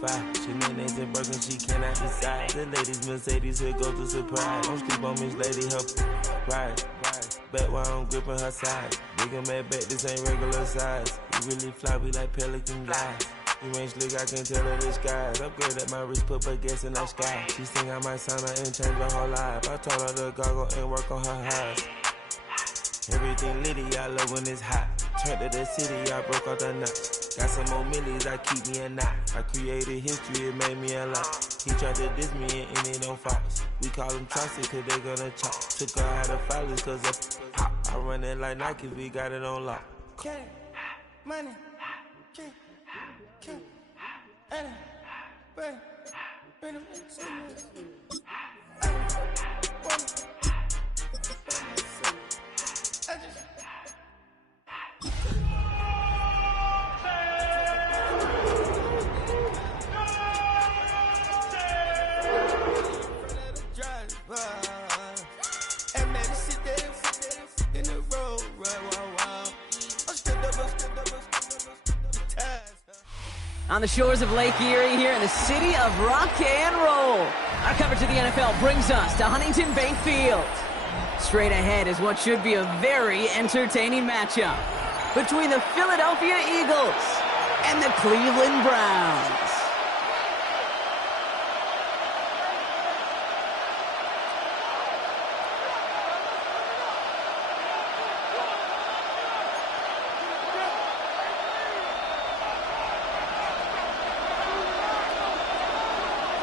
5. She mayonnaise and burger, she cannot decide. The ladies Mercedes, here go to surprise. Don't sleep on Miss Lady, her ride. Back while I'm gripping her side. Bigger mad back, this ain't regular size. You really fly, we like pelican guys. You ain't slick, I can tell her disguise. Upgrade at my wrist, put her gas in the sky. She think I might sign her and change her whole life. I told her to goggle and work on her highs. Everything litty, I love when it's hot. Turned to the city, I broke out the knot. Got some more millies, I keep me a knot. I created history, it made me a lot. He tried to diss me and it don't false. We call them Chaucer cause they gonna chop. Took her out of filers cause of pop. I run it like Nike, we got it on lock. Okay, money, okay, Anna, Brandon, On the shores of Lake Erie here in the city of rock and roll. Our coverage of the NFL brings us to Huntington Bank Field. Straight ahead is what should be a very entertaining matchup between the Philadelphia Eagles and the Cleveland Browns.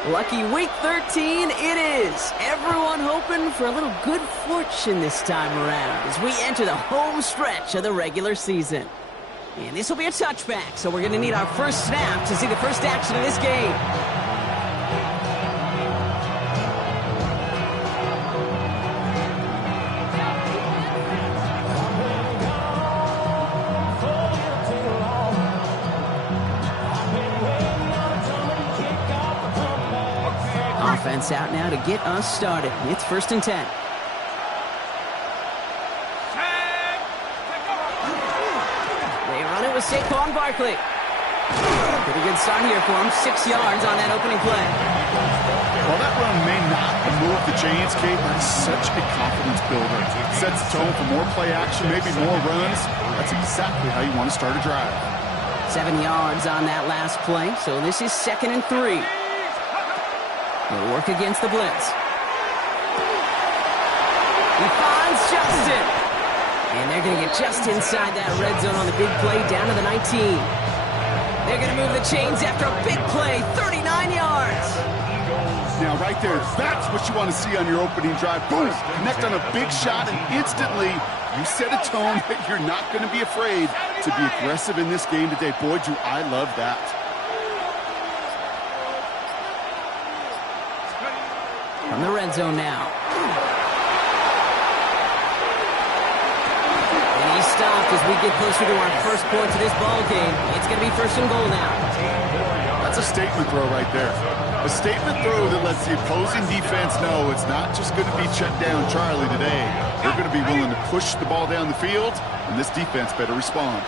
Lucky week 13 it is. Everyone hoping for a little good fortune this time around as we enter the home stretch of the regular season. And this will be a touchback, so we're going to need our first snap to see the first action of this game. Offense out now to get us started. It's 1st and 10. They run it with Saquon Barkley. Pretty good start here for him. 6 yards on that opening play. Well, that run may not move the chains, Kate, but it's such a confidence builder. Sets the tone for more play action, maybe more runs. That's exactly how you want to start a drive. 7 yards on that last play, so this is 2nd and 3. They'll work against the blitz. He finds Justin. And they're going to get just inside that red zone on the big play down to the 19. They're going to move the chains after a big play, 39 yards. Now, right there, that's what you want to see on your opening drive. Boom! Connect on a big shot, and instantly you set a tone that you're not going to be afraid to be aggressive in this game today. Boy, do I love that. From the red zone now. And he's stopped as we get closer to our first points of this ball game. It's going to be 1st and goal now. That's a statement throw right there. A statement throw that lets the opposing defense know it's not just going to be shut down Charlie today. They're going to be willing to push the ball down the field, and this defense better respond.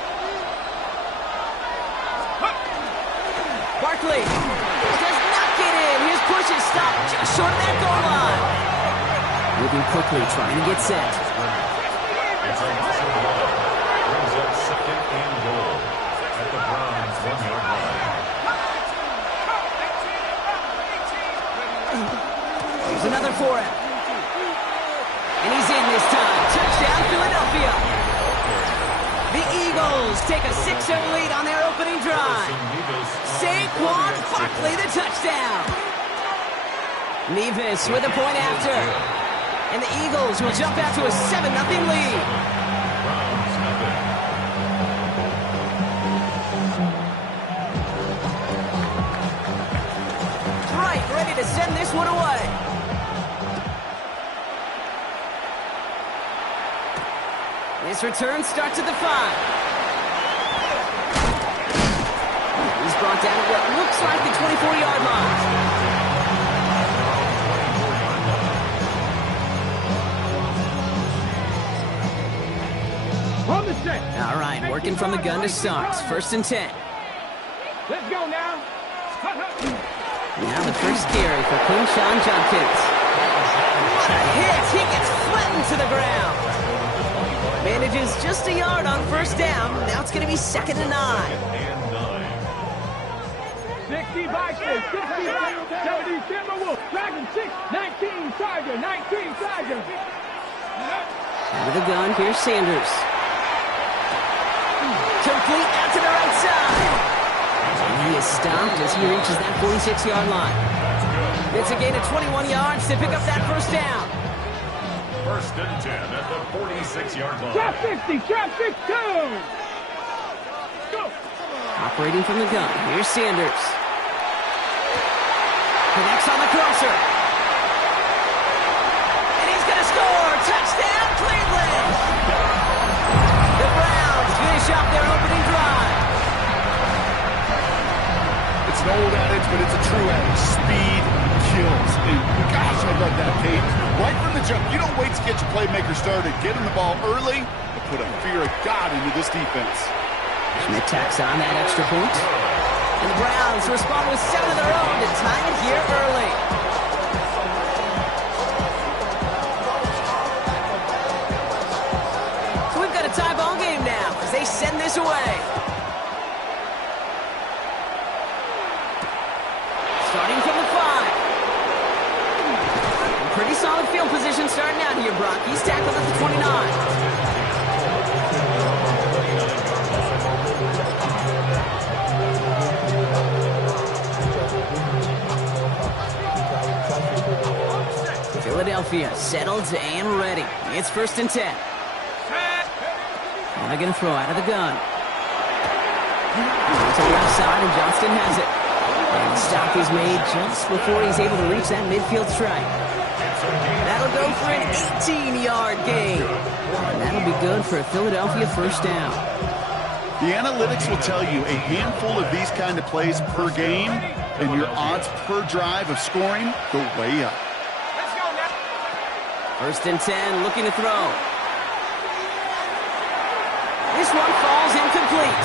Barkley does not get in. His push is stopped just short of that goal line. Moving quickly, trying to get set. Brings up 2nd and goal at the Browns 1-yard line. Here's another for him. And he's in this time. Touchdown, Philadelphia. The Eagles take a 6-0 lead on their opening drive. Saquon Barkley, the touchdown. Nevis with a point after. And the Eagles will jump out to a 7-0 lead. Right, ready to send this one away. This return starts at the 5. He's brought down at what looks like the 24-yard line. All right, working from the gun to start. 1st and 10. Let's go now. Now the first carry for Quinshon Judkins. What a hit! He gets flattened to the ground. Manages just a yard on first down. Now it's going to be 2nd and 9. 60 Vikings, 60 70 Timberwolves, Dragon 6, 19 Tiger, 19 Tiger. Out of the gun, here's Sanders. Complete out to the right side. And he is stopped as he reaches that 46-yard line. It's a gain of 21 yards to pick up that first down. 1st and 10 at the 46-yard line. Trap 60, trap 62. Go. Operating from the gun, here's Sanders. Connects on the crosser. And he's going to score. Touchdown, Cleveland. The Browns finish off their opening drive. It's an old adage, but it's a true adage. Speed kills. And gosh, I love that, Kate. Right from the jump, you don't wait to get your playmaker started. Get him the ball early and put a fear of God into this defense. Schmidt tacks on that extra point. And the Browns respond with 7 of their own to tie it here early. So we've got a tie ball game now as they send this away. Starting from the 5. Pretty solid field position starting out here, Brock. He's tackled at the 29. Philadelphia settled and ready. It's 1st and 10. And they're going to throw out of the gun. To the left side, and Johnston has it. And the stop is made just before he's able to reach that midfield strike. That'll go for an 18-yard gain. And that'll be good for a Philadelphia first down. The analytics will tell you a handful of these kind of plays per game, and your odds per drive of scoring go way up. 1st and 10, looking to throw. This one falls incomplete.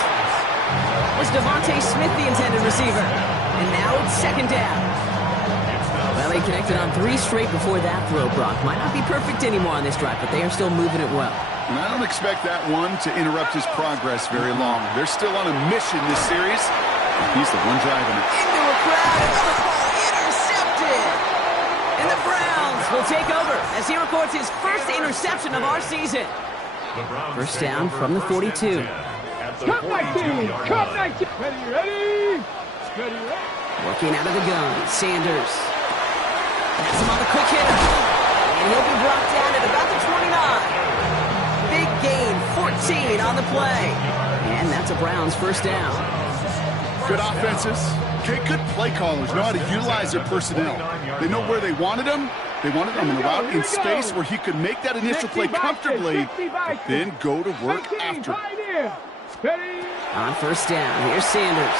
Was Devontae Smith the intended receiver? And now it's 2nd down. Well, they connected on 3 straight before that throw, Brock. Might not be perfect anymore on this drive, but they are still moving it well. And I don't expect that one to interrupt his progress very long. They're still on a mission this series. He's the one driving it. Into a crowd, another ball intercepted. And the Browns will take over as he records his first interception of our season. First down from the 42. Cut 19, cut 19. Ready. Working out of the gun, Sanders. That's him on the quick hitter. And he'll be brought down at about the 29. Big gain, 14 on the play. And that's a Browns first down. Good offenses. Okay, good play callers know how to utilize their personnel. They know where they wanted them. They wanted them in a route in space where he could make that initial play comfortably, but then go to work after. On first down, here's Sanders.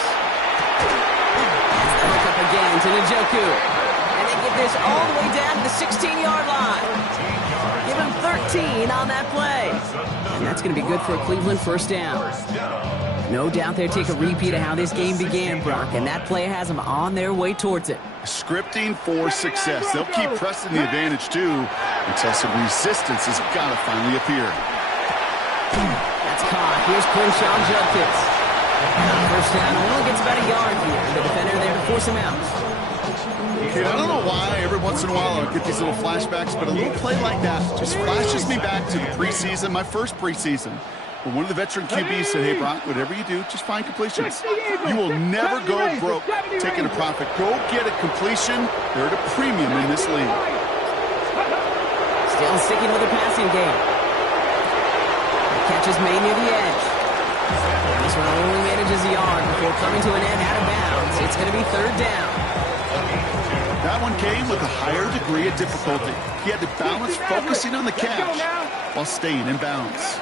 That's the hook up again to Njoku. And they get this all the way down to the 16-yard line. Give him 13 on that play. And that's going to be good for a Cleveland first down. No doubt they'll take a repeat of how this game began, Brock, and that play has them on their way towards it. Scripting for success. They'll keep pressing the advantage, too, until some resistance has got to finally appear. That's caught. Here's Quinshon Judkins. First down, only gets about a yard here. The defender there to force him out. Okay, I don't know why every once in a while I'll get these little flashbacks, but a little play like that just flashes me back to the preseason, my first preseason. When one of the veteran QBs said, hey, Brock, whatever you do, just find completions. You will never go broke taking a profit. Go get a completion. They're at a premium in this league. Still sticking with the passing game. The catch is made near the edge. This one only manages a yard before coming to an end out of bounds. It's going to be 3rd down. That one came with a higher degree of difficulty. He had to balance focusing on the catch while staying in bounds.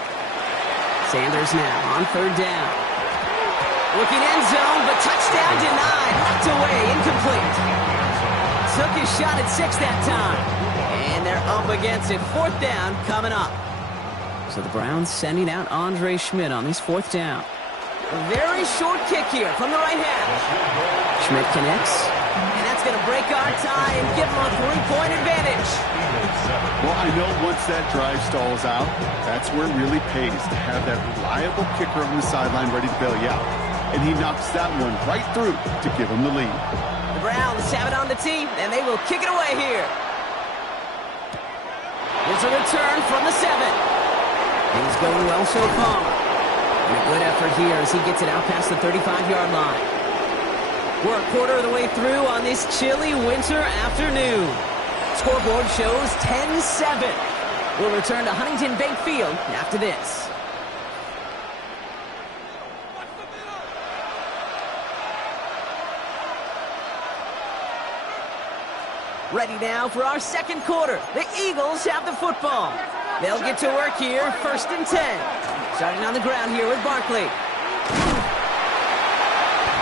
Sanders now on 3rd down. Looking end zone, but touchdown denied. Knocked away, incomplete. Took his shot at 6 that time. And they're up against it. 4th down coming up. So the Browns sending out Andre Schmidt on this 4th down. A very short kick here from the right half. Schmidt connects. And that's going break our tie and give them a 3-point advantage. Well, I know once that drive stalls out, that's where it really pays to have that reliable kicker on the sideline ready to bail you out. And he knocks that one right through to give him the lead. The Browns have it on the tee, and they will kick it away here. Here's a return from the 7. Things going well so far. And a good effort here as he gets it out past the 35-yard line. We're a quarter of the way through on this chilly winter afternoon. Scoreboard shows 10-7. We'll return to Huntington Bank Field after this. Ready now for our second quarter. The Eagles have the football. They'll get to work here, 1st and 10. Starting on the ground here with Barkley.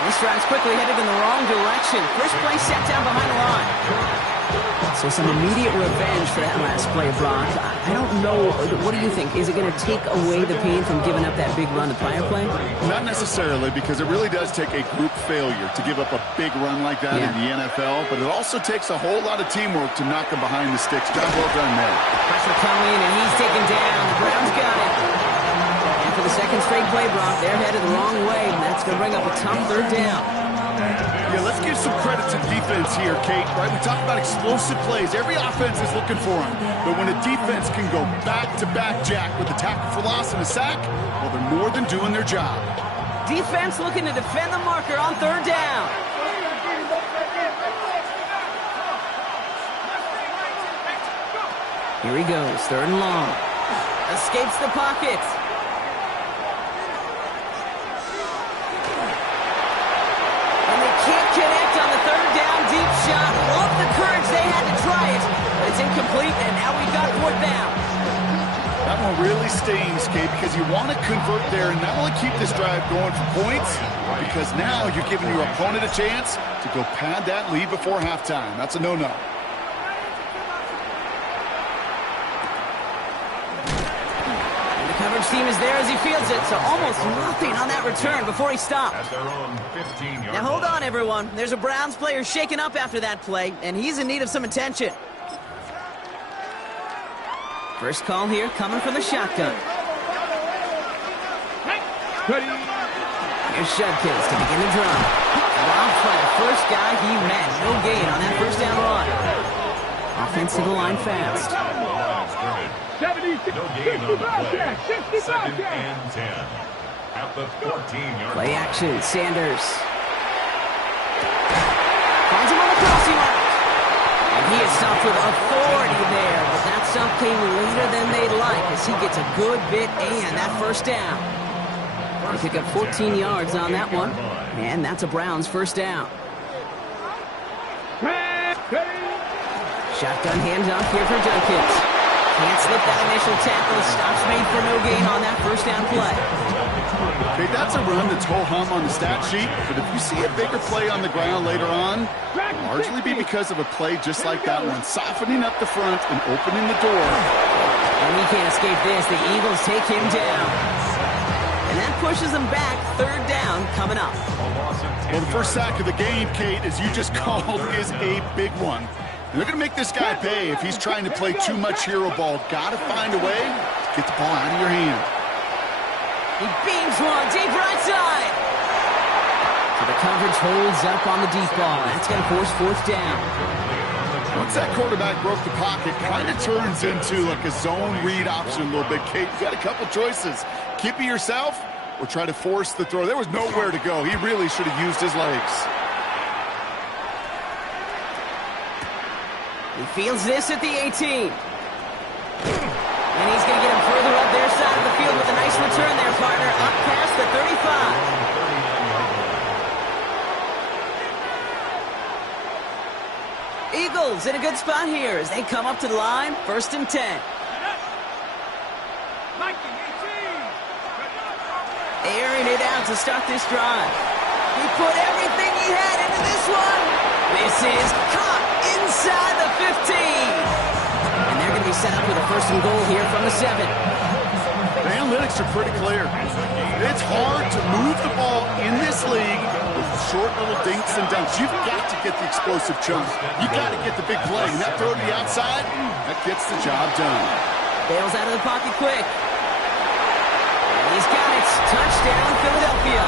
This drive's quickly headed in the wrong direction. First play set down behind the line. So some immediate revenge for that last play, Brock. I don't know. What do you think? Is it going to take away the pain from giving up that big run the prior play? Not necessarily, because it really does take a group failure to give up a big run like that in the NFL, but it also takes a whole lot of teamwork to knock them behind the sticks. Job well done there. Pressure coming, and he's taken down. The Browns got it. And for the second straight play, Brock, they're headed the wrong way, and that's going to bring up a tough 3rd down. Yeah, let's give some credit to defense here, Kate. Right, we talk about explosive plays. Every offense is looking for them. But when a defense can go back-to-back, Jack, with a tackle for loss and a sack, well, they're more than doing their job. Defense looking to defend the marker on 3rd down. Here he goes, 3rd and long. Escapes the pocket. Can't connect on the 3rd down deep shot. Love the courage they had to try it, but it's incomplete, and now we got 4th down. That one really stings, Kate, because you want to convert there and not only keep this drive going for points, because now you're giving your opponent a chance to go pad that lead before halftime. That's a no-no. Coverage team is there as he fields it, so almost nothing on that return before he stopped. Now hold on, everyone. There's a Browns player shaken up after that play, and he's in need of some attention. First call here coming from the shotgun. Here's Shudkins to begin the drive. Robbed by the first guy he met. No gain on that 1st down run. Offensive line fast. 65 down, 65 2nd and 10 at the 14-yard Play action, Sanders. Finds him on the crossing route. And he is stopped with authority there, but that stop came later than they'd like as he gets a good bit and that 1st down. They pick up 14 yards on that one, and that's a Browns 1st down. Shotgun handoff here for Junkins. Can't slip that initial tackle. Stops made for no gain on that 1st down play. Okay, that's a run that's ho-hum on the stat sheet, but if you see a bigger play on the ground later on, it'll largely be because of a play just like that one, softening up the front and opening the door. And he can't escape this. The Eagles take him down. And that pushes them back. 3rd down coming up. Well, the first sack of the game, Kate, as you just called, is a big one. And they're going to make this guy pay if he's trying to play too much hero ball. Got to find a way to get the ball out of your hand. He beams one deep right side. So the coverage holds up on the deep ball. That's going to force 4th down. Once that quarterback broke the pocket, kind of turns into like a zone read option a little bit. Kate, you got a couple choices. Keep it yourself or try to force the throw. There was nowhere to go. He really should have used his legs. He fields this at the 18. And he's going to get him further up their side of the field with a nice return there, partner, up past the 35. Eagles in a good spot here as they come up to the line, 1st and 10. Airing it out to start this drive. He put everything he had into this one. This is caught inside the 15. And they're going to be set up with a 1st and goal here from the 7. The analytics statistics are pretty clear. It's hard to move the ball in this league with short little dinks and dunks. You've got to get the explosive chunk. You've got to get the big play. And that throw to the outside, that gets the job done. Bails out of the pocket quick. And he's got it. Touchdown, Philadelphia.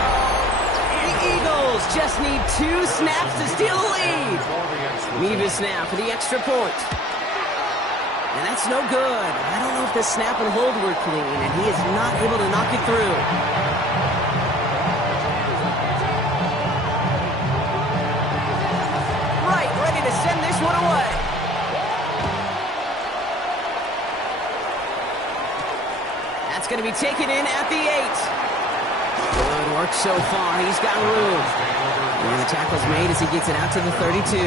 The Eagles just need 2 snaps to steal the lead. Mevis now for the extra point. And that's no good. I don't know if the snap and hold were clean, and he is not able to knock it through. Right, ready to send this one away. That's going to be taken in at the 8. Good work so far. He's got room. And the tackle's made as he gets it out to the 32.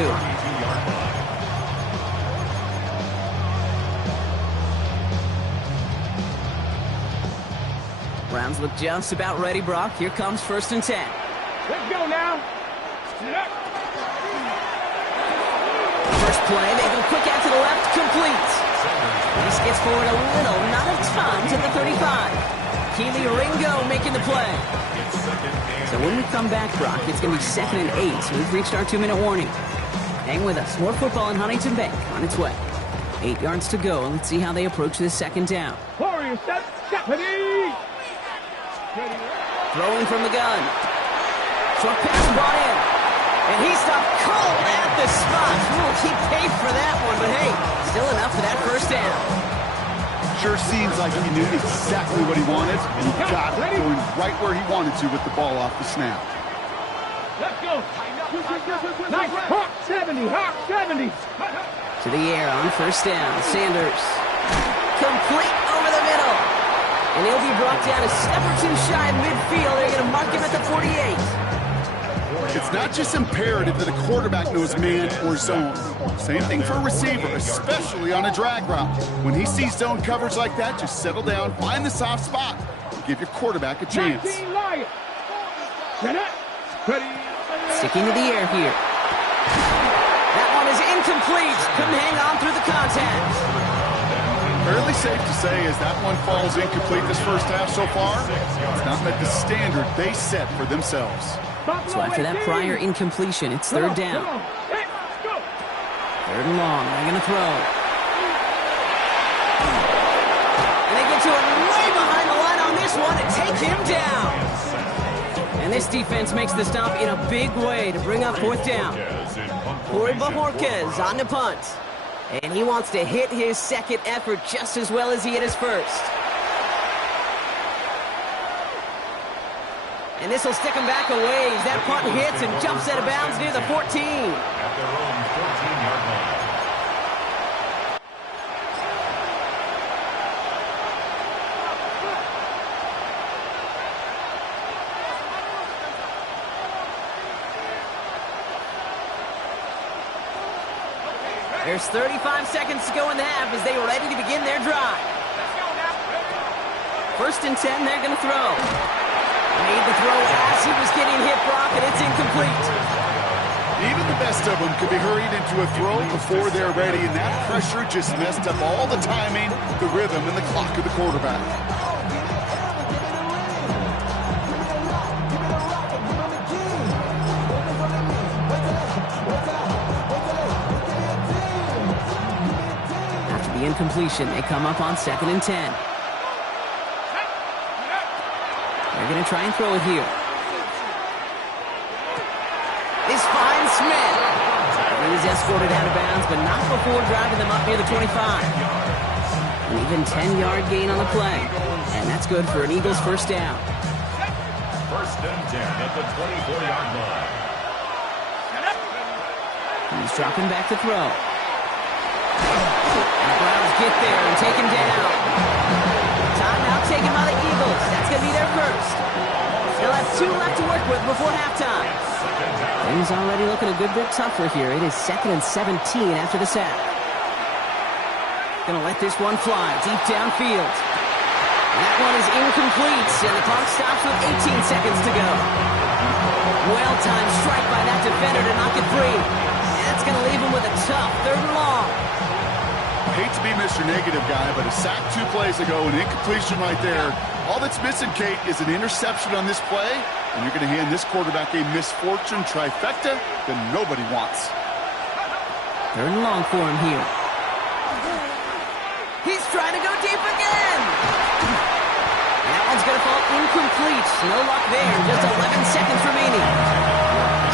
Browns look just about ready, Brock. Here comes 1st and 10. Let's go now. First play, they go quick out to the left, complete. He skids forward a little, not a ton, to the 35. Keely Ringo making the play. So when we come back, Brock, it's going to be 2nd and 8. So we've reached our 2-minute warning. Hang with us. More football in Huntington Bank on its way. 8 yards to go. Let's see how they approach this 2nd down. Warriors, set, ready. Throwing from the gun. Short pass brought in. And he stopped cold at the spot. Ooh, he paid for that one, but hey, still enough for that 1st down. Sure seems like he knew exactly what he wanted, and he got it, going right where he wanted to with the ball off the snap. Let's go. Nice. Hawk 70. Hawk 70. To the air on 1st down. Sanders. Complete over the middle. And he'll be brought down a step or 2 shy of midfield. They're going to mark him at the 48. It's not just imperative that a quarterback knows man or zone. Same thing for a receiver, especially on a drag route. When he sees zone coverage like that, just settle down, find the soft spot, and give your quarterback a chance. Sticking to the air here. That one is incomplete. Couldn't hang on through the contact. Fairly safe to say as that one falls incomplete this 1st half so far, it's not met the standard they set for themselves. So after that prior incompletion, it's 3rd down. 3rd and long. They're going to throw. And they get to it way behind the line on this one and take him down. And this defense makes the stop in a big way to bring up 4th down. Corey Bajorquez on the punt. And he wants to hit his 2nd effort just as well as he hit his 1st. And this will stick him back a ways. That punt hits and jumps out of bounds near the 14. At their own 14-yard line. There's 35 seconds to go in the half as they are ready to begin their drive. 1st and 10, they're going to throw. Made the throw as he was getting hit, Brock, and it's incomplete. Even the best of them could be hurried into a throw before they're ready, and that pressure just messed up all the timing, the rhythm, and the clock of the quarterback. After the incompletion, they come up on 2nd and 10. They're going to try and throw it here. This finds Smith. He's escorted out of bounds, but not before driving them up near the 25. An even 10-yard gain on the play. And that's good for an Eagles 1st down. 1st and 10 at the 24-yard line. He's dropping back to throw. And the Browns get there and take him down. Timeout taken by the Eagles. That's going to be their 1st. They'll have 2 left to work with before halftime. Things already looking a good bit tougher here. It is 2nd and 17 after the sack. Gonna let this one fly deep downfield. That one is incomplete, and the clock stops with 18 seconds to go. Well-timed strike by that defender to knock it free. And that's gonna leave him with a tough 3rd and long. I hate to be Mr. Negative guy, but a sack 2 plays ago, an incompletion right there, All that's missing, Kate, is an interception on this play, and you're going to hand this quarterback a misfortune trifecta that nobody wants. Third and long for him here. He's trying to go deep again. That one's going to fall incomplete. No luck there. Just 11 seconds remaining.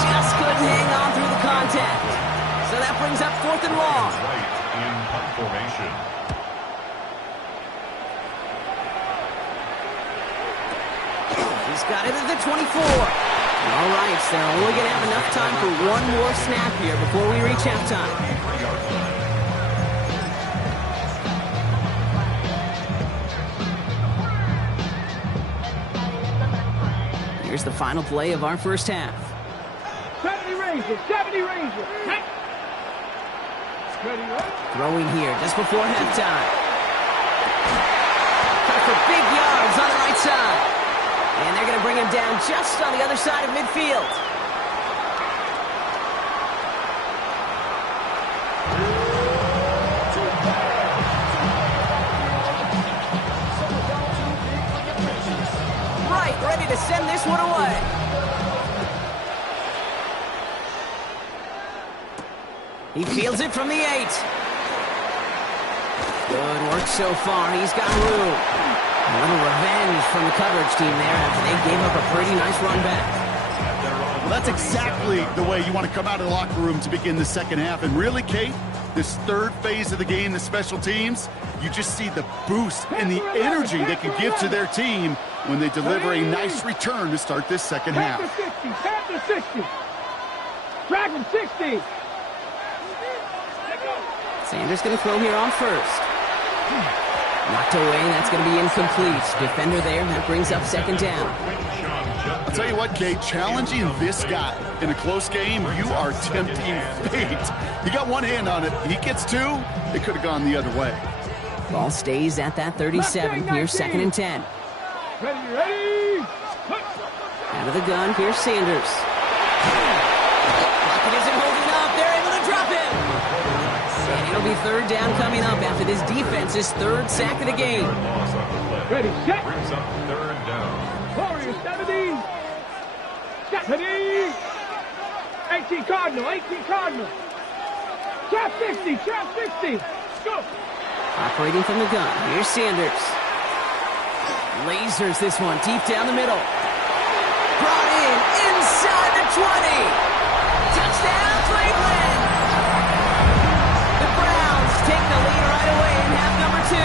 Just couldn't hang on through the contact. So that brings up 4th and long. Right in punt formation. He's got it at the 24. All right, so they're only going to have enough time for one more snap here before we reach halftime. Here's the final play of our first half. 70 Rangers, 70 Rangers. Throwing here just before halftime. Cut for big yards on the right side. And they're going to bring him down just on the other side of midfield. Right, ready to send this one away. He fields it from the 8. Good work so far. He's got room. A little revenge from the coverage team there after they gave up a pretty nice run back. Well, that's exactly the way you want to come out of the locker room to begin the second half. And really, Kate, this third phase of the game, the special teams, you just see the boost and the energy they can give to their team when they deliver a nice return to start this second half. Pass to 60. Dragon 60. Sanders going to throw here on first. Knocked away, that's going to be incomplete. Defender there, that brings up 2nd down. I'll tell you what, Kate, challenging this guy in a close game, you are tempting fate. He got one hand on it. He gets 2, it could have gone the other way. Ball stays at that 37. Here's 2nd and 10. Ready. Out of the gun, here's Sanders. Pocket isn't holding up. They're able to drop him. And it'll be 3rd down coming up after this defense's 3rd sack of the game. Ready, set. Brings up 3rd down. Warriors 70. 70. 18 Cardinal, 18 Cardinal. Trap 60, trap 60. Go. Operating from the gun, here's Sanders. Lasers this one deep down the middle. Brought in inside the 20. Touchdown, Cleveland. The Browns take the lead right away in half number 2.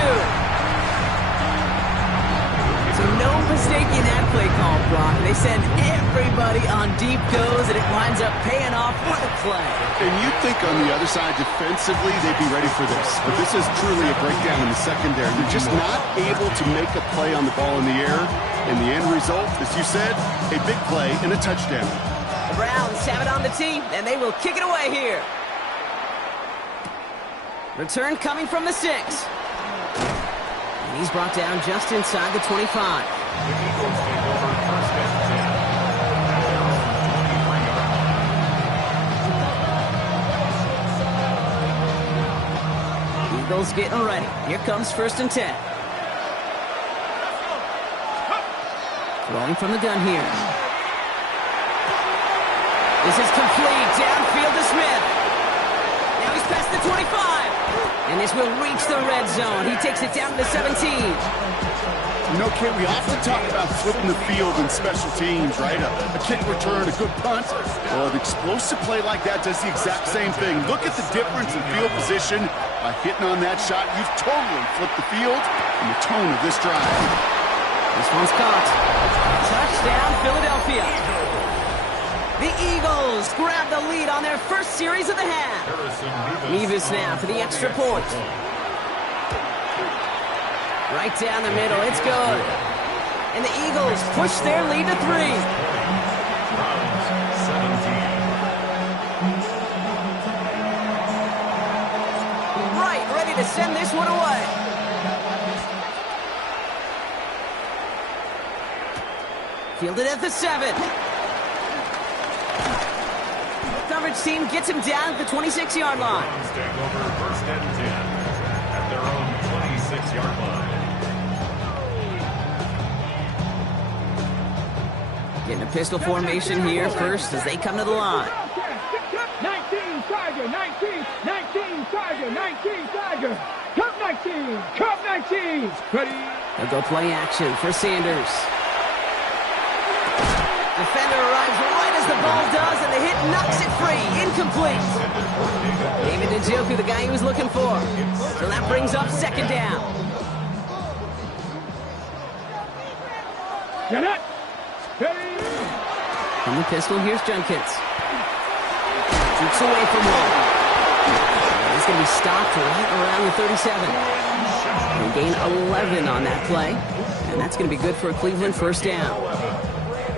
So no mistaking that play call, Brock. They send everybody on deep goes, and it winds up paying off. What a play. And you'd think on the other side, defensively, they'd be ready for this. But this is truly a breakdown in the secondary. They're just not able to make a play on the ball in the air. And the end result, as you said, a big play and a touchdown. The Browns have it on the team, and they will kick it away here. Return coming from the 6. And he's brought down just inside the 25. The Eagles take over 1st and 10. Eagles getting ready. Here comes 1st and 10. Throwing from the gun here. This is complete. Downfield to Smith. Now he's past the 25. And this will reach the red zone. He takes it down to the 17. You know, Kate, we often talk about flipping the field in special teams, right? A kick return, a good punt. Well, an explosive play like that does the exact same thing. Look at the difference in field position. By hitting on that shot, you've totally flipped the field and the tone of this drive. This one's caught. Touchdown, Philadelphia. The Eagles grab the lead on their first series of the half. Nevis now for the extra point. Right down the middle, it's good. And the Eagles push their lead to 3. Right, ready to send this one away. Fielded at the 7. Coverage team gets him down at the 26-yard line. Browns take over 1st and 10 at their own 26-yard line. Getting a pistol formation here first as they come to the line. 19 Tiger, 19, 19 Tiger, 19 Tiger. Cup 19, Cup 19. Ready. They'll go play action for Sanders. Defender arrives right as the ball does, and the hit knocks it free. Incomplete. David Njoku, the guy he was looking for. So that brings up second down. Get it. Ready. From the pistol, here's Junkins. Shoots away from one. He's going to be stopped right around the 37. He'll gain 11 on that play, and that's going to be good for a Cleveland first down.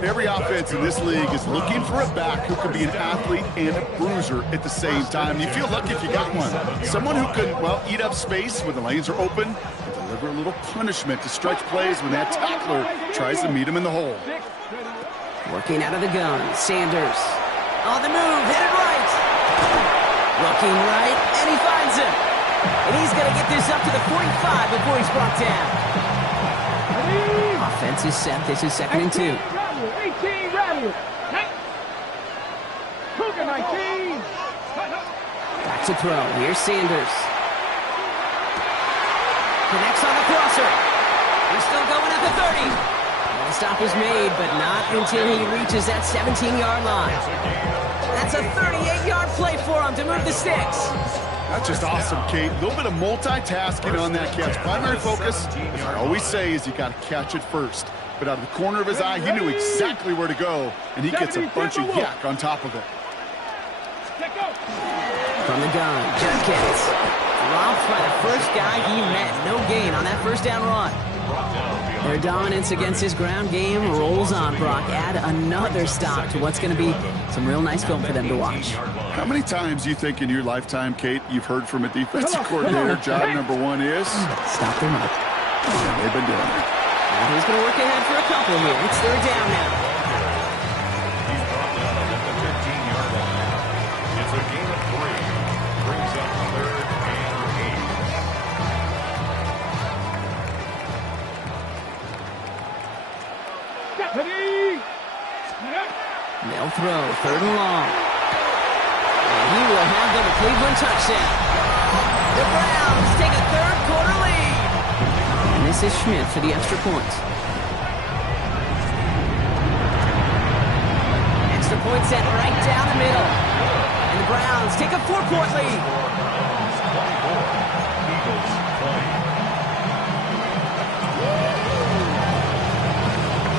Every offense in this league is looking for a back who can be an athlete and a bruiser at the same time. You feel lucky if you got one. Someone who can, well, eat up space when the lanes are open and deliver a little punishment to stretch plays when that tackler tries to meet him in the hole. Working out of the gun, Sanders. On the move, headed right. Looking right, and he finds him. And he's going to get this up to the 45 before he's brought down. Offense is set. This is 2nd and 2. 18 rattle. 19. Back to throw. Here's Sanders. Connects on the crosser. He's still going at the 30. The stop was made, but not until he reaches that 17-yard line. That's a 38-yard play for him to move the sticks. That's just awesome, Kate. A little bit of multitasking on that catch. Primary focus, as I always say, is you got to catch it first. But out of the corner of his eye, he knew exactly where to go, and he gets a bunch of yak on top of it. From the gun, Jenkins. Dropped by the first guy he met. No gain on that first down run. Their dominance against his ground game rolls on, Brock. Add another stop to what's going to be some real nice film for them to watch. How many times do you think in your lifetime, Kate, you've heard from a defensive coordinator, job number one is? Stop them up. Yeah, they've been doing it. And he's going to work ahead for a couple here. It's third down now. He's brought down at the 15-yard line. It's a gain of 3. Brings up 3rd and 8. They'll throw, 3rd and long. And he will have them a Cleveland touchdown. The Browns take a third-quarter lead. And this is Schmidt for the extra point. Extra point set right down the middle. And the Browns take a 4-point lead.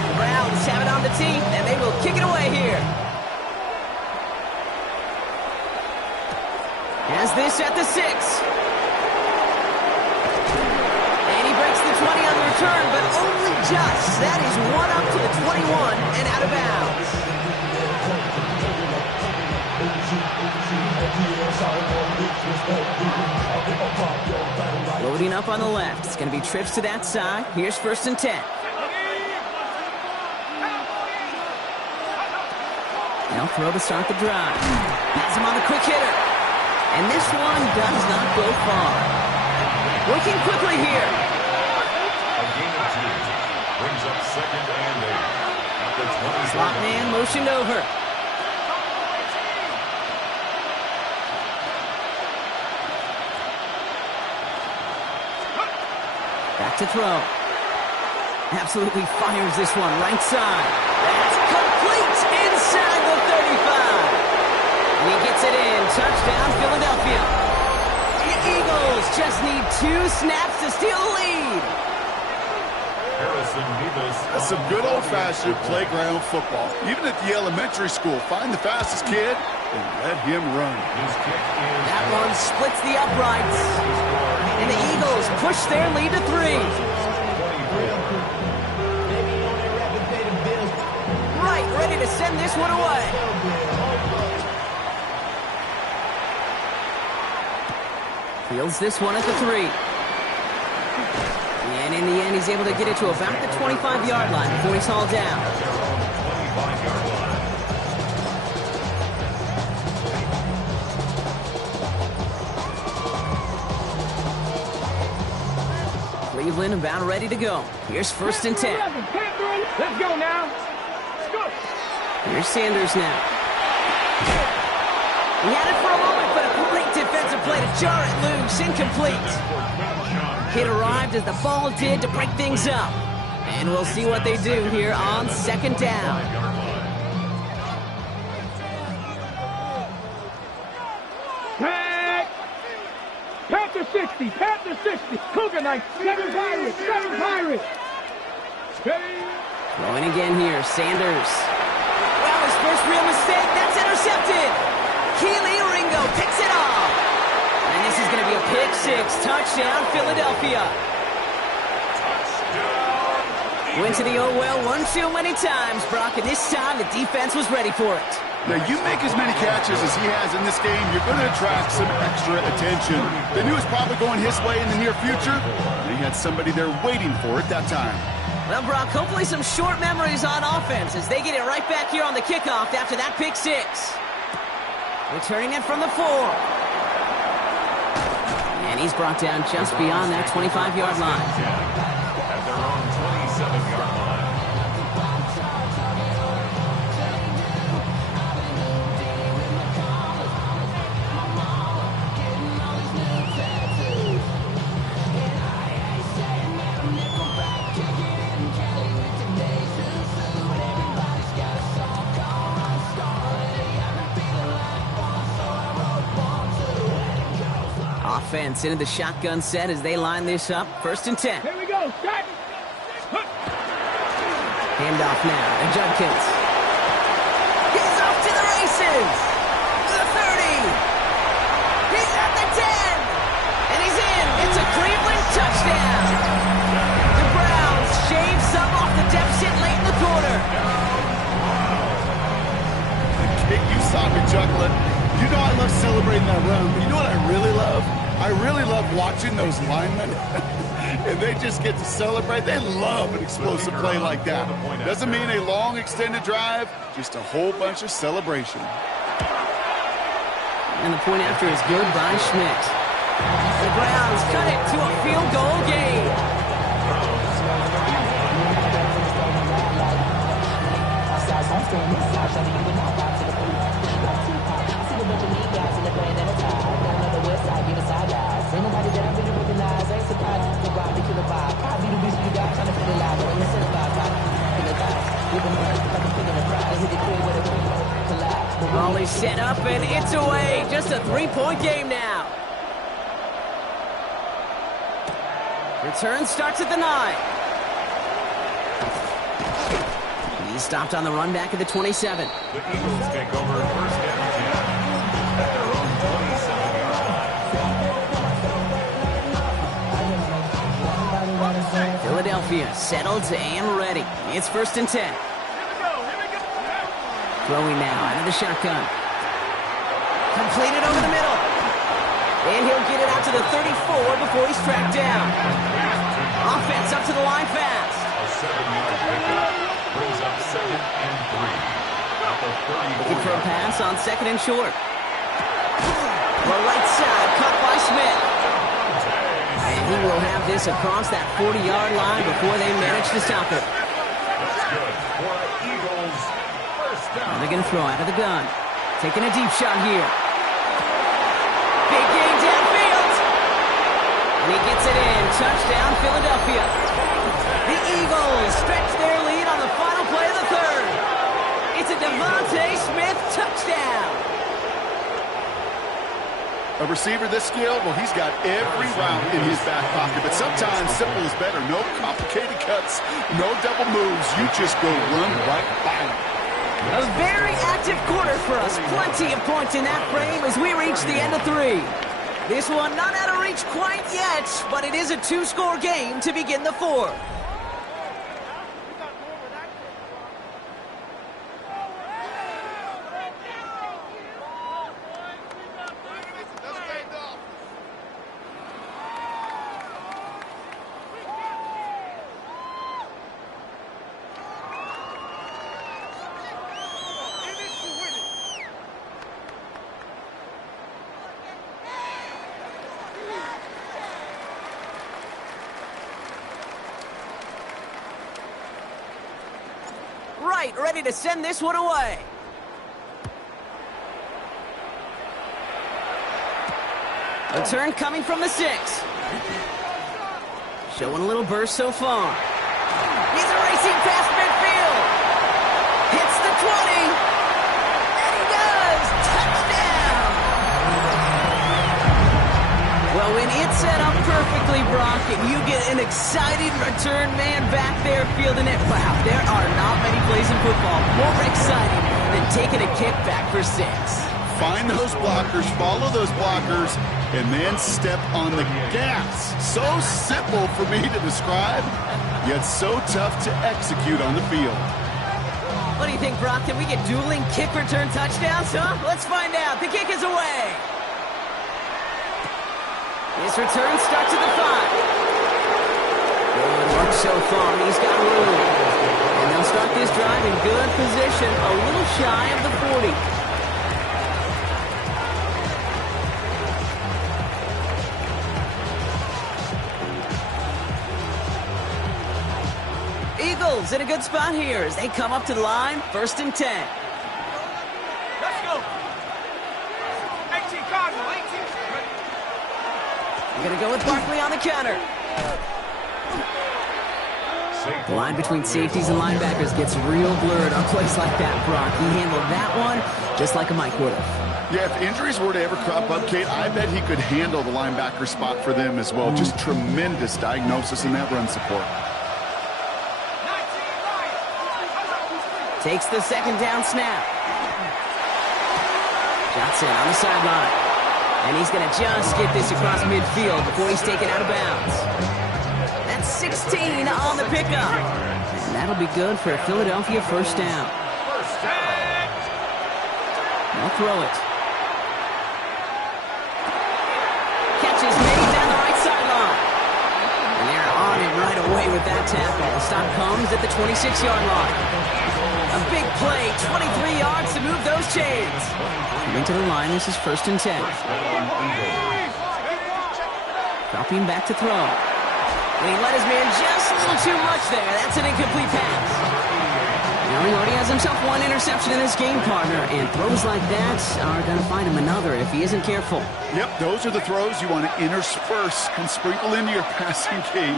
The Browns have it on the tee, and they will kick it away here. Has this at the 6. And he breaks the 20 on the return, but only just. That is one up to the 21 and out of bounds. Loading up on the left. It's going to be trips to that side. Here's 1st and 10. They'll throw to start the drive. Has him on the quick hitter. And this one does not go far. Working quickly here. A gain of 2. Brings up 2nd and 8. At the 20. Slot man motioned over. Back to throw. Absolutely fires this one right side. That's complete inside the 35. He gets it in. Touchdown, Philadelphia. The Eagles just need 2 snaps to steal the lead. That's some good old-fashioned playground football. Even at the elementary school, find the fastest kid and let him run. That one splits the uprights. And the Eagles push their lead to 3. Right, ready to send this one away. Fields this one at the 3. And in the end, he's able to get it to about the 25-yard line before he's hauled down. Cleveland about ready to go. Here's 1st and 10. Let's go now. Let's go. Here's Sanders now. He had it for a moment, but a great defensive play to jar it loose. Incomplete. Hit arrived as the ball did to break things up. And we'll see what they do here on second down. Panther 60, Panther 60. Cougar Knight, 7 Pirates, 7 Pirates. Throwing again here, Sanders. Wow, his first real mistake. That's intercepted. Keely Ringo picks it off. And this is going to be a pick six. Touchdown, Philadelphia. Went to the oh well one too many times, Brock, and this time the defense was ready for it. Now, you make as many catches as he has in this game, you're going to attract some extra attention. They knew it was probably going his way in the near future. They had somebody there waiting for it that time. Well, Brock, hopefully some short memories on offense as they get it right back here on the kickoff after that pick six. Returning it from the 4. And he's brought down just beyond that 25-yard line. At their own 27-yard line. Offense into the shotgun set as they line this up. 1st and 10. Here we go. Start. Handoff now to Judkins. He's off to the races. The 30. He's at the 10. And he's in. It's a Cleveland touchdown. The Browns shave some off the deficit late in the quarter. You saw me chuckling. You know I love celebrating that run, but you know what I really love? I really love watching those linemen. And they just get to celebrate. They love an explosive play like that. Doesn't mean a long extended drive, just a whole bunch of celebration. And the point after is good by Schmidt. The Browns cut it to a field goal game. Ball is set up and it's away. Just a 3-point game now. Return starts at the 9. He's stopped on the run back at the 27. The Eagles take over 1st and 10 at their own 27-yard line. Philadelphia settled and ready. It's 1st and 10. Throwing now out of the shotgun. Completed over the middle. And he'll get it out to the 34 before he's tracked down. Offense up to the line fast. A 7-yard pickup brings up 2nd and 3. At the 34. Looking for a pass on 2nd and short. The right side cut by Smith. And he will have this across that 40-yard line before they manage to stop it. That's good for Eagles. First down. And they're going to throw out of the gun. Taking a deep shot here. Big game downfield. And he gets it in. Touchdown, Philadelphia. The Eagles stretch their lead on the final play of the 3rd. It's a Devontae Smith touchdown. A receiver this skilled, well, he's got every route in his back pocket. But sometimes simple is better. No complicated cuts, no double moves. You just go run right by him. A very active quarter for us. Plenty of points in that frame as we reach the end of 3. This one not out of reach quite yet, but it is a 2-score game to begin the 4th. Ready to send this one away. Return coming from the 6. Showing a little burst so far. He's racing past midfield. Hits the 20. And he does. Touchdown. Well, when it's set up perfectly, Brock, and you get an exciting return man back there fielding it, wow, there are not many plays in football more exciting than taking a kickback for 6. Find those blockers, follow those blockers, and then step on the gas. So simple for me to describe, yet so tough to execute on the field. What do you think, Brock? Can we get dueling kick return touchdowns, huh? Let's find out. The kick is away. His return starts at the 5. Good work so far. He's got room. And they'll start this drive in good position, a little shy of the 40. Eagles in a good spot here as they come up to the line, 1st and 10. Let's go. 18 Cardinal, 18. They're going to go with Barkley on the counter. The line between safeties and linebackers gets real blurred on plays like that, Brock. He handled that one just like a Mike would have. Yeah, if injuries were to ever crop up, Kate, I bet he could handle the linebacker spot for them as well. Just tremendous diagnosis in that run support. Takes the 2nd down snap. Johnson on the sideline. And he's going to just get this across midfield before he's taken out of bounds. That's 16 on the pickup. And that'll be good for a Philadelphia 1st down. They'll throw it. Catches made down the right sideline. And they're on it right away with that tackle. The stop comes at the 26-yard line. A big play, 23 yards to move those chains. Coming to the line, this is 1st and 10. Dropping back to throw. And he let his man just a little too much there. That's an incomplete pass. Now he already has himself one interception in this game, partner, and throws like that are going to find him another if he isn't careful. Yep, those are the throws you want to intersperse and sprinkle into your passing game,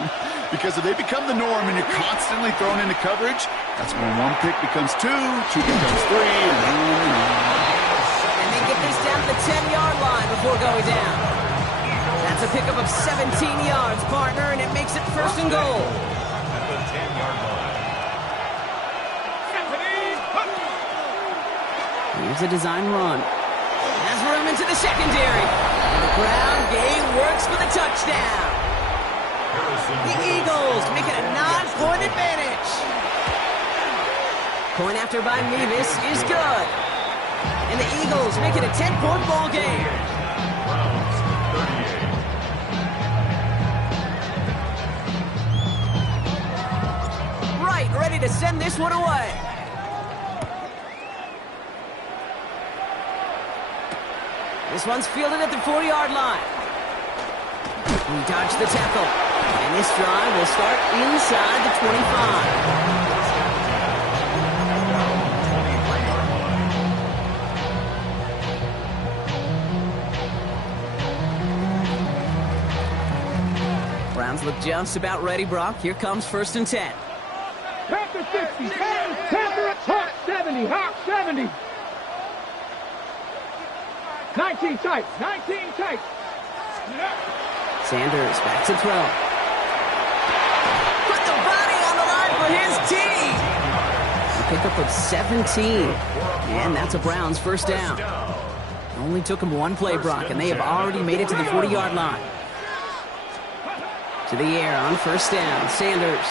because if they become the norm and you're constantly thrown into coverage, that's when 1 pick becomes 2, 2 becomes 3, and on and on. And they get this down to the 10-yard line before going down. That's a pickup of 17 yards, partner, and it makes it 1st and goal. At the 10-yard line. Here's a design run. Has room into the secondary. And the ground game works for the touchdown. The Eagles make it a 9-point advantage. Point after by Mevis is good. And the Eagles make it a 10-point ball game. Browns, 38. Right, ready to send this one away. This one's fielded at the 40-yard line. He dodged the tackle. And this drive will start inside the 25. Browns look just about ready, Brock. Here comes 1st and 10. Panther 60, Panther Hawk 70, Hawk 70. 19 tight, 19 tight. Sanders back to throw. Put the body on the line for his team. A pickup of 17. And that's a Browns 1st down. Only took him 1 play, Brock, and they have already made it to the 40-yard line. To the air on 1st down. Sanders.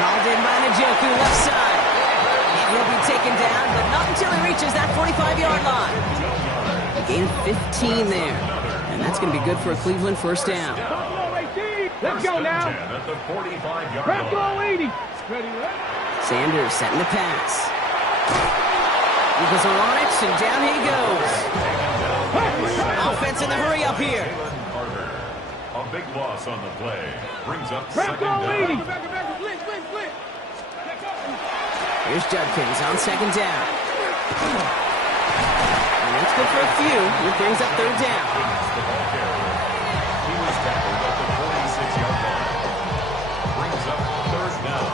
Called in by Njoku, left side. And he'll be taken down, but not until he reaches that 45-yard line. A gain of 15 there. And that's going to be good for a Cleveland 1st down. Let's go now. At the 45-yard Buffalo 80. Sanders setting the pass. Eagles are on it, and down he goes. Offense in the hurry up here. A big loss on the play. Brings up 2nd Buffalo 80. down. Here's Judkins on 2nd down. And That's good for a few. It brings up third down. He was tackled at the 46-yard line. Brings up third down.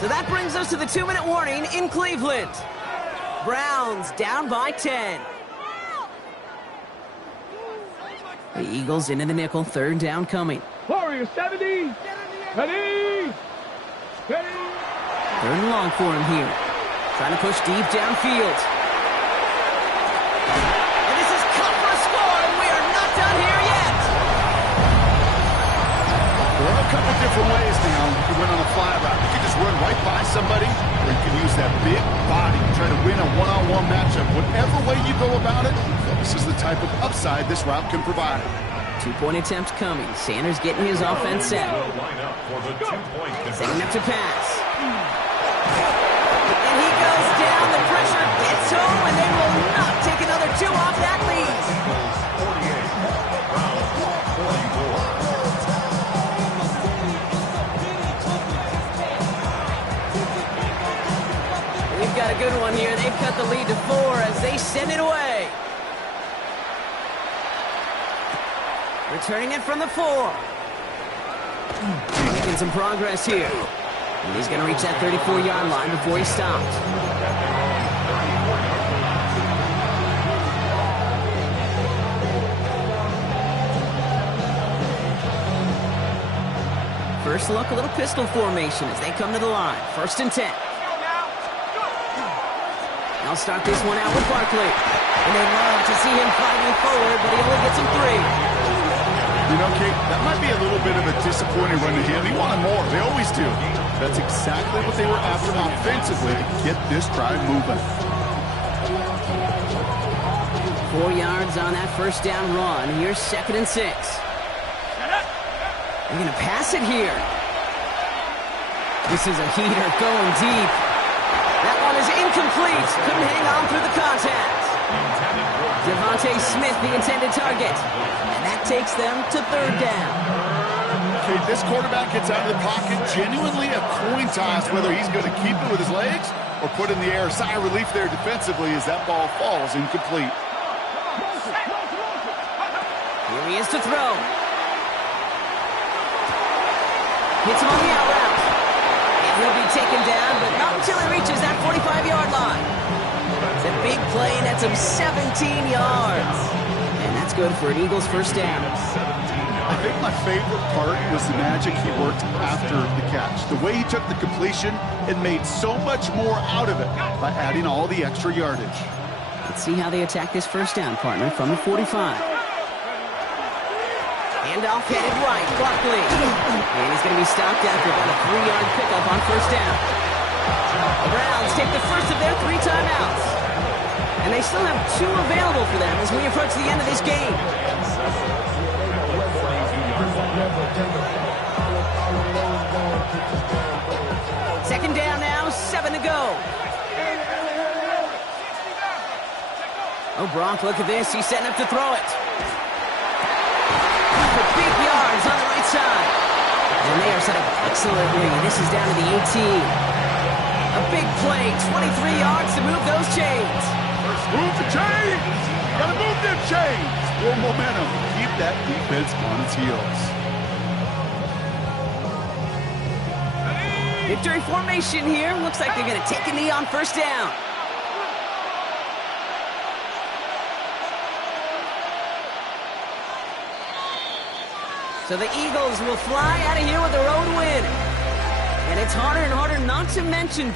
So that brings us to the 2-minute warning in Cleveland. Browns down by 10. The Eagles into the nickel, third down coming. Warriors 70. Ready. Ready. Third and long for him here. Trying to push deep downfield. And this is cut for a score, and we are not done here yet. There are a couple different ways now. You can win on a fly route. You can just run right by somebody, or you can use that big body and try to win a one-on-one matchup. Whatever way you go about it, this is the type of upside this route can provide. 2-point attempt coming. Sanders getting his offense set. Setting up to pass. And he goes down. The pressure gets home, and they will not take another two off that lead. 48, We've got a good one here. They've cut the lead to 4 as they send it away. Returning it from the 4. Making some progress here. And he's going to reach that 34-yard line before he stopped. First look, a little pistol formation as they come to the line. 1st and 10. I'll start this one out with Barkley. And they love to see him fighting forward, but he only gets him 3. You know, Kate, that might be a little bit of a disappointing run to him. He wanted more. They always do. That's exactly what they were after offensively to get this drive moving. 4 yards on that first down run. Here's 2nd and 6. They're going to pass it here. This is a heater going deep. That one is incomplete. Couldn't hang on through the contact. Devontae Smith, the intended target. And that takes them to 3rd down. Okay, this quarterback gets out of the pocket. Genuinely a coin toss whether he's going to keep it with his legs or put in the air. Sigh of relief there defensively as that ball falls incomplete. Here he is to throw. Hits him on the out route. And he'll be taken down, but not until he reaches that 45-yard line. It's a big play, and that's him 17 yards. And that's good for an Eagles first down. I think my favorite part was the magic he worked after the catch. The way he took the completion and made so much more out of it by adding all the extra yardage. Let's see how they attack this first down, partner, from the 45. Handoff headed right, Barkley. And he's going to be stopped after about a 3-yard pickup on first down. The Browns take the first of their 3 timeouts. And they still have 2 available for them as we approach the end of this game. Second down now, 7 to go. Oh, Brock, look at this. He's setting up to throw it. For big yards on the right side. And they are set up excellently. This is down to the 18. A big play, 23 yards to move those chains. Move the chains! Gotta move them chains! More momentum. Keep that defense on its heels. Victory formation here. Looks like they're going to take a knee on first down. So the Eagles will fly out of here with a road win. And it's harder and harder not to mention